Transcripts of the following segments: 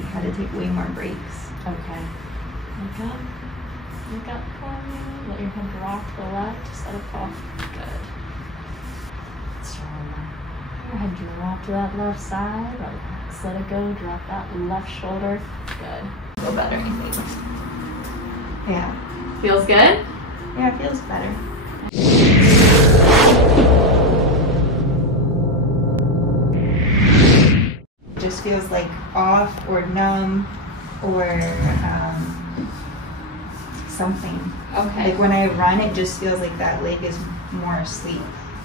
like had to take way more breaks. Okay. Look up. Look up for me. Let your head drop to the left. Just let it fall. Good. Strong. Your head drop to that left side. Relax. Let it go. Drop that left shoulder. Good. Feel better, you think? Yeah. Feels good? Yeah, it feels better. It just feels like off or numb or something. Okay. Like when I run, it just feels like that leg is more asleep.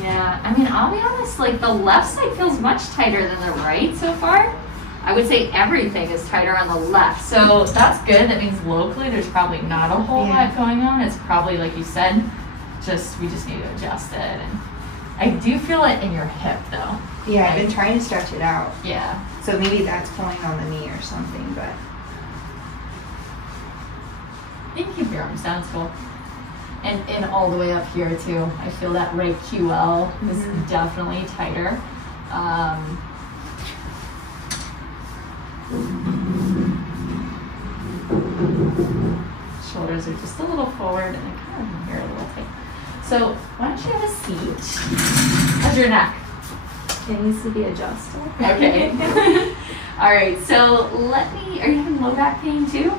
Yeah, I mean, I'll be honest, like the left side feels much tighter than the right so far. I would say everything is tighter on the left. So that's good. That means locally there's probably not a whole lot going on. It's probably, like you said, we just need to adjust it. And I do feel it in your hip though. Yeah, I've been trying to stretch it out. Yeah. So maybe that's pulling on the knee or something, but. You can keep your arms down, it's cool. And all the way up here too. I feel that right QL is definitely tighter. Shoulders are just a little forward and then kind of here a little tight. So why don't you have a seat? How's your neck? It needs to be adjusted. Okay. All right, so are you having low back pain too?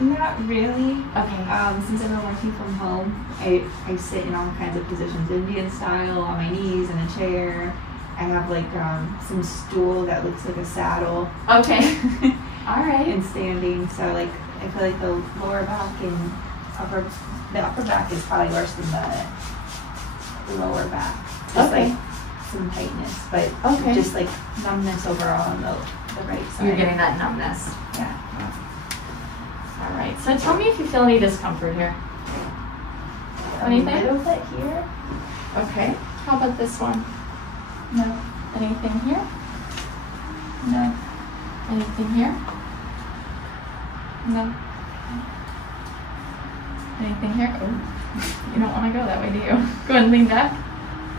Not really. Okay. Since I've been working from home, I sit in all kinds of positions, Indian style, on my knees, in a chair. I have like some stool that looks like a saddle. Okay. All right. And standing, so like I feel like the lower back and the upper back is probably worse than the lower back. Just like some tightness, but just like numbness overall on the right side. You're getting that numbness. Yeah. All right. So tell me if you feel any discomfort here. Anything? A little bit here. Okay. How about this one? No. Anything here? No. Anything here? No. Anything here? Oh, you don't want to go that way, do you? Go ahead and lean back.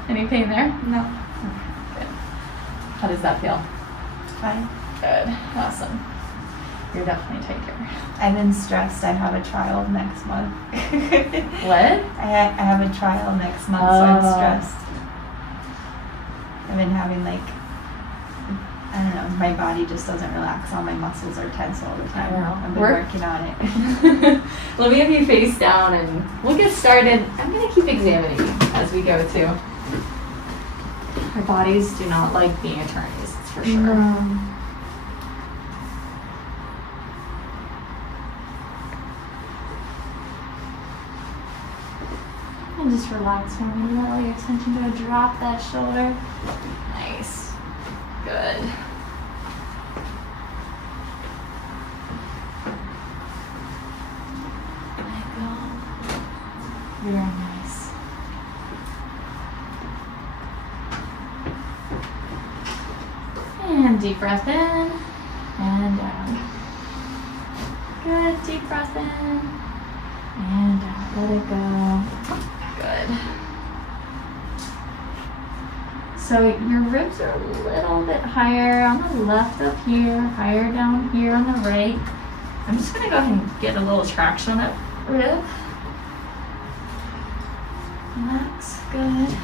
Any pain there? No. Good. How does that feel? Fine. Good. Awesome. You're definitely tighter. I've been stressed. I have a trial next month. What? I have a trial next month, so I'm stressed. I've been having like, I don't know, my body just doesn't relax. All my muscles are tense all the time. I've been working on it. Let me have you face down and we'll get started. I'm going to keep examining you as we go too. Our bodies do not like being attorneys, that's for sure. And just relax for me. Let all your attention go. Drop that shoulder. Nice. Good. Let go. Very nice. And deep breath in and down. Good. Deep breath in and out. Let it go. Good. So your ribs are a little bit higher on the left up here, higher down here on the right. I'm just going to go ahead and get a little traction on that rib. Relax. Good.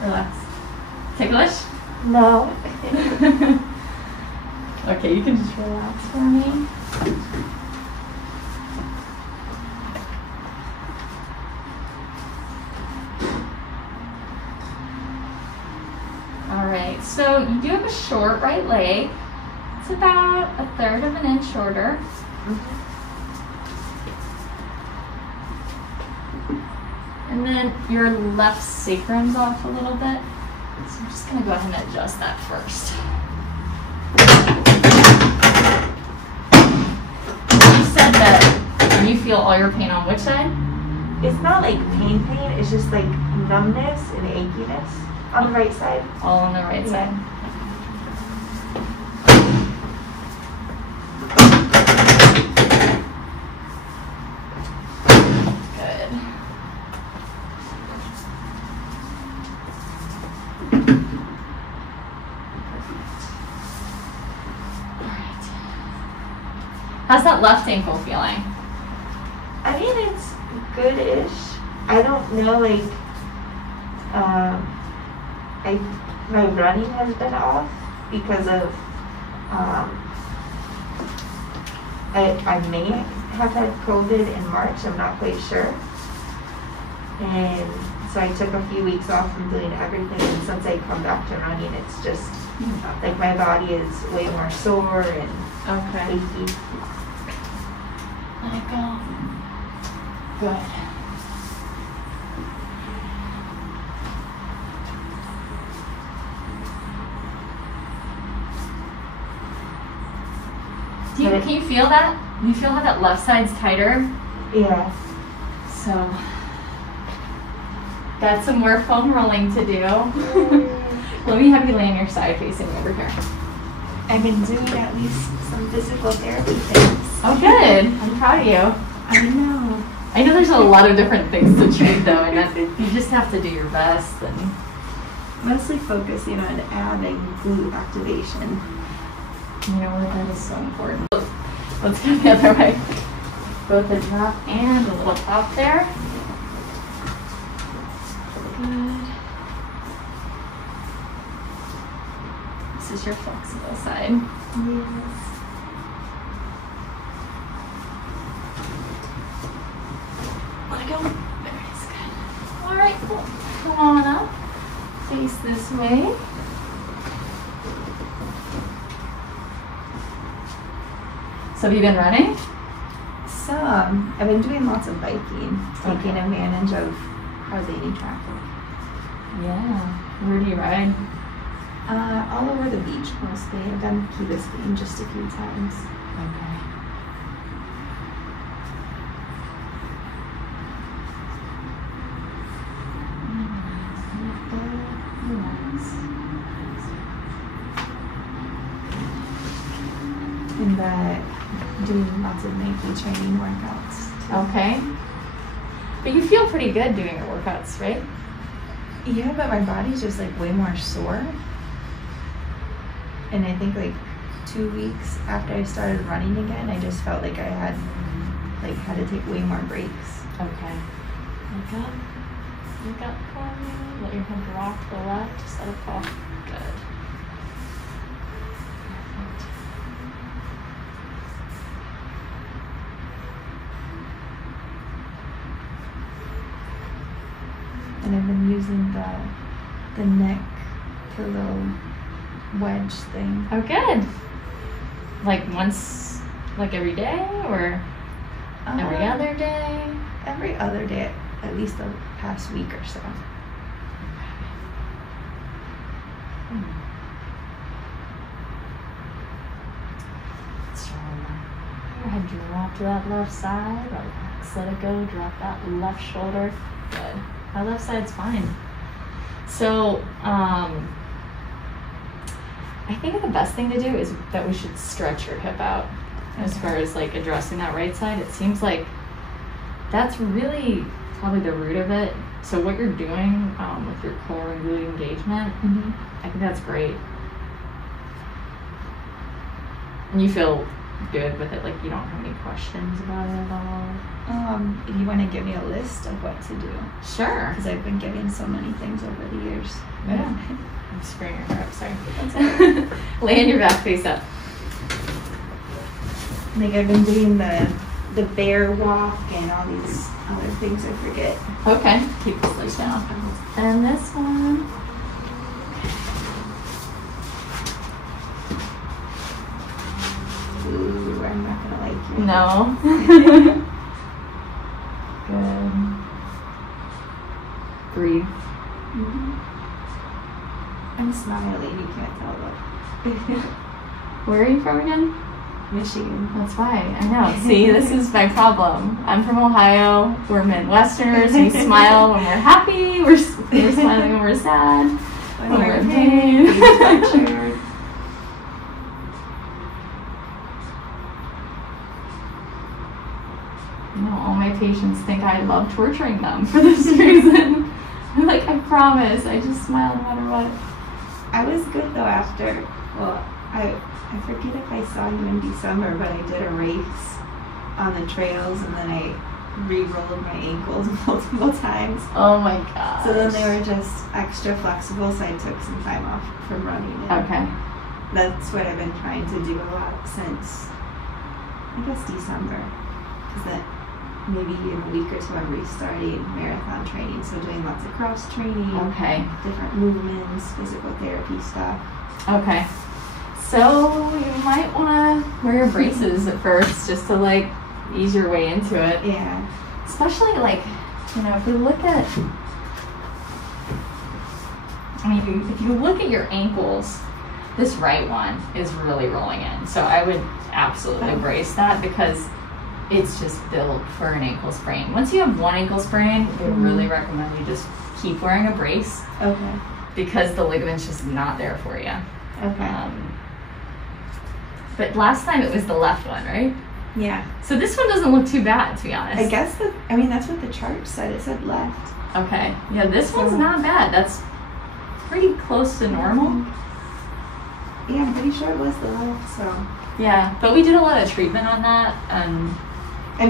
Relax. Ticklish? No. Okay, you can just relax for me. All right, so you do have a short right leg. It's about 1/3 of an inch shorter. And then your left sacrum's off a little bit. So I'm just gonna go ahead and adjust that first. You said that you feel all your pain on which side? It's not like pain, it's just like numbness and achiness on the right side. All on the right side. Good. Alright. How's that left ankle feeling? I mean, it's good-ish. I don't know, like, my running has been off because of, I may have had COVID in March, I'm not quite sure. And so I took a few weeks off from doing everything, and since I come back to running, it's just, like, my body is way more sore and achy. Let it go. Good. Can you feel that? You feel how that left side's tighter? Yeah. So, got some more foam rolling to do. Let me have you lay on your side facing over here. I've been doing at least some physical therapy things. Oh, good. I'm proud of you. I know. I know there's a lot of different things to treat though, and that you just have to do your best. And mostly focusing on ab and glute activation. you know what, that is so important. Let's go the other way. Both a drop and a little pop there. Good. This is your flexible side. Yes. Let it go. There it is. Good. All right, cool. Come on up. Face this way. So have you been running? Some. I've been doing lots of biking, taking advantage of hardly any traffic. Yeah. Where do you ride? All over the beach mostly. I've done Key Biscayne just a few times. Okay. And doing lots of Nike training workouts too. Okay. But you feel pretty good doing your workouts, right? Yeah, but my body's just like way more sore. And I think like 2 weeks after I started running again, I just felt like I had to take way more breaks. Okay. Look up. Look up for me. Let your head rock to the left. Just let it fall. Good. Perfect. And I've been using the neck pillow wedge thing. Oh, good. Like once, like every day, or every other day? Every other day, at least the past week or so. Let's try one. Your head drop to that left side. Relax, let it go. Drop that left shoulder. Good. My left side's fine. So, I think the best thing to do is that we should stretch your hip out as far as like addressing that right side. It seems like that's really probably the root of it. So what you're doing with your core and glute engagement, I think that's great. And you feel good with it, like you don't have any questions about it at all? If you want to give me a list of what to do. Sure. Because I've been getting so many things over the years. Yeah. I'm screwing your hair up, sorry. Lay on your back face up. Like I've been doing the bear walk and all these other things I forget. Okay. Keep this leg down. And this one. Ooh, I'm not gonna like you. No. Good. Breathe. I'm smiling, you can't tell though. Where are you from again? Michigan. That's why. I know. See, this is my problem. I'm from Ohio. We're Midwesterners. We smile when we're happy. We're smiling when we're sad. When we're in pain. You know, all my patients think I love torturing them for this reason. I'm like, I promise. I just smile no matter what. I was good though after, well, I forget if I saw you in December, but I did a race on the trails and then I re-rolled my ankles multiple times. Oh my god. So then they were just extra flexible, so I took some time off from running. Okay. That's what I've been trying to do a lot since, I guess, December. Because that maybe in a week or two I'm restarting marathon training. So doing lots of cross training. Okay. Different movements, physical therapy stuff. Okay. So you might want to wear your braces at first just to like ease your way into it. Yeah. Especially like, you know, if you look at, if you look at your ankles, this right one is really rolling in. So I would absolutely brace that because it's just built for an ankle sprain. Once you have one ankle sprain, I really recommend you just keep wearing a brace. Okay. Because the ligament's just not there for you. Okay. But last time it was the left one, right? Yeah. So this one doesn't look too bad, to be honest. I guess that's what the chart said. It said left. Okay. Yeah, this one's not bad. That's pretty close to normal. Yeah, I'm pretty sure it was the left, so. Yeah, but we did a lot of treatment on that, and I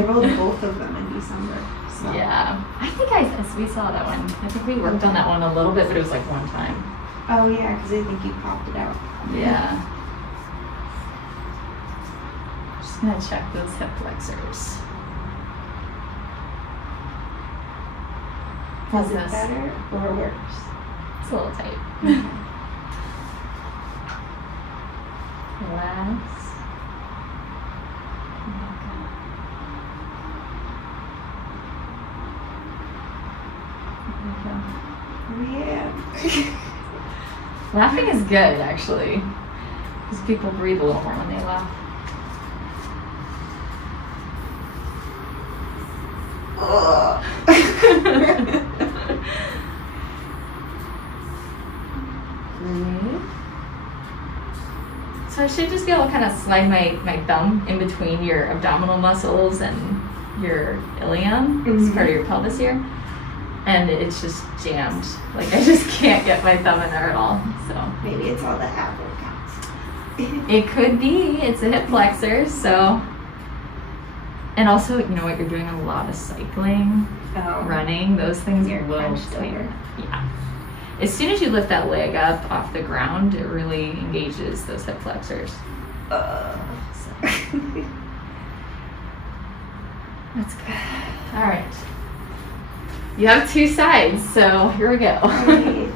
rolled both of them in December. So. Yeah. I think we saw that one. I think we worked on that one a little bit, but it was like one time. Oh yeah, because I think you popped it out. Yeah. Just gonna check those hip flexors. Is it better or worse? It's a little tight. Relax. Yeah. Laughing is good, actually, because people breathe a little more when they laugh. Breathe. So I should just be able to kind of slide my thumb in between your abdominal muscles and your ilium. It's part of your pelvis here. And it's just jammed. Like, I just can't get my thumb in there at all. So maybe it's all the ab workouts. It could be. It's a hip flexor, so. And also, you know what, you're doing a lot of cycling, running, those things will tighten. Yeah. As soon as you lift that leg up off the ground, it really engages those hip flexors. That's good. All right. You have two sides, so here we go. Right.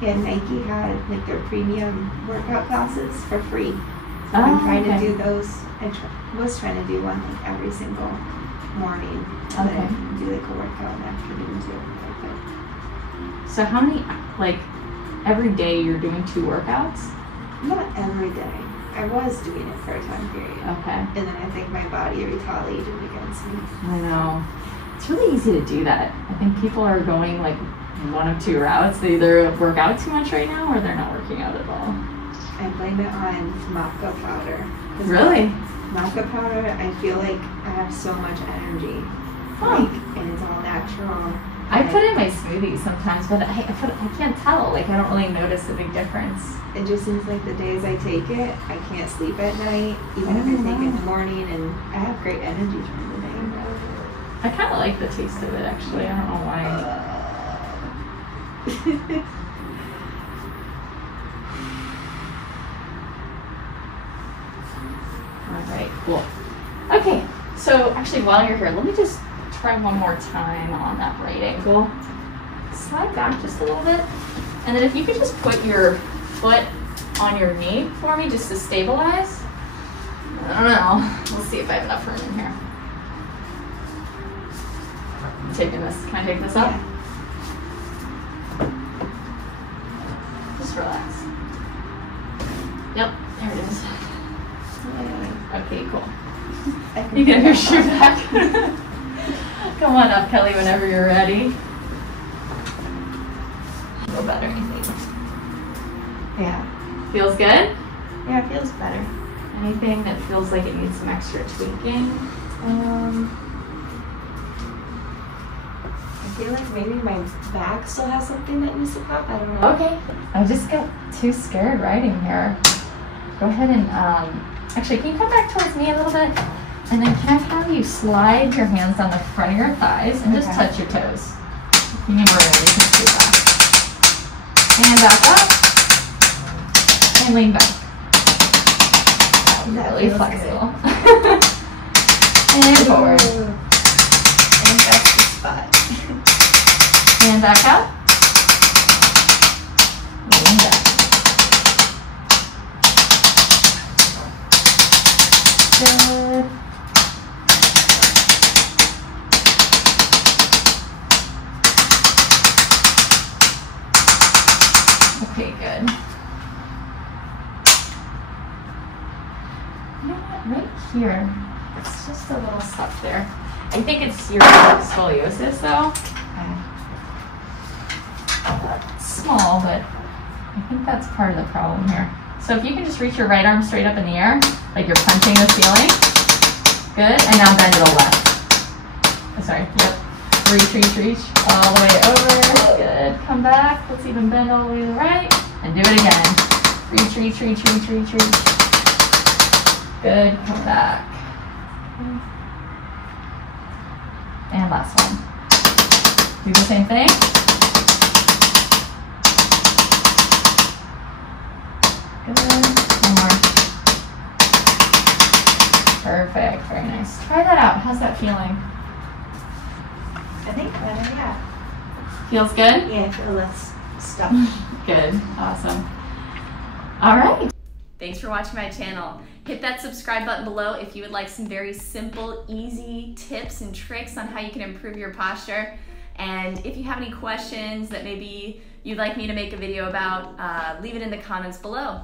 Yeah, Nike had like their premium workout classes for free. So I'm trying to do those. I was trying to do one like every single morning. And then do like a workout in the afternoon too. So how many, like, every day you're doing 2 workouts? Not every day. I was doing it for a time period. Okay. And then I think my body retaliated against me. I know. It's really easy to do that. I think people are going like one of 2 routes. They either work out too much right now or they're not working out at all. I blame it on maca powder. Really? Maca powder, I feel like I have so much energy. Like, and it's all natural. I put in my smoothie sometimes, but I can't tell. Like, I don't really notice a big difference. It just seems like the days I take it, I can't sleep at night, even if I take it in the morning, and I have great energy during the day. I kind of like the taste of it, actually. I don't know why. All right, cool. Okay, so actually, while you're here, let me just try one more time on that right ankle. Slide back just a little bit. And then if you could just put your foot on your knee for me just to stabilize. I don't know. We'll see if I have enough room in here. Taking this. Can I take this up? Yeah. Just relax. Yep, there it is. Okay, cool. You can have your shoe back. Come on up, Kelly, whenever you're ready. Feel better, I think. Yeah. Feels good? Yeah, it feels better. Anything that feels like it needs some extra tweaking? feel like maybe my back still has something that needs to pop. I don't know. Okay. I just got too scared riding here. Go ahead and, actually, can you come back towards me a little bit? And then can I have you slide your hands down the front of your thighs and just touch your toes? If you need more room, you can scoot back. And back up. And lean back. That really flexible. And forward. And that's the spot. And back out. Lean back. Good. Okay, good. You know what? Right here, it's just a little stuff there. I think it's your scoliosis though. It's small, but I think that's part of the problem here. So if you can just reach your right arm straight up in the air, like you're punching the ceiling. Good, and now bend to the left. Oh, sorry, yep. Reach, all the way over. Good, come back. Let's even bend all the way to the right. And do it again. Reach. Good, come back. And last one. Do the same thing. Good, one more. Perfect, very nice. Try that out. How's that feeling? I think better, yeah. Feels good? Yeah, I feel less stuck. Good, awesome. All right. Thanks for watching my channel. Hit that subscribe button below if you would like some very simple, easy tips and tricks on how you can improve your posture. And if you have any questions that maybe you'd like me to make a video about, leave it in the comments below.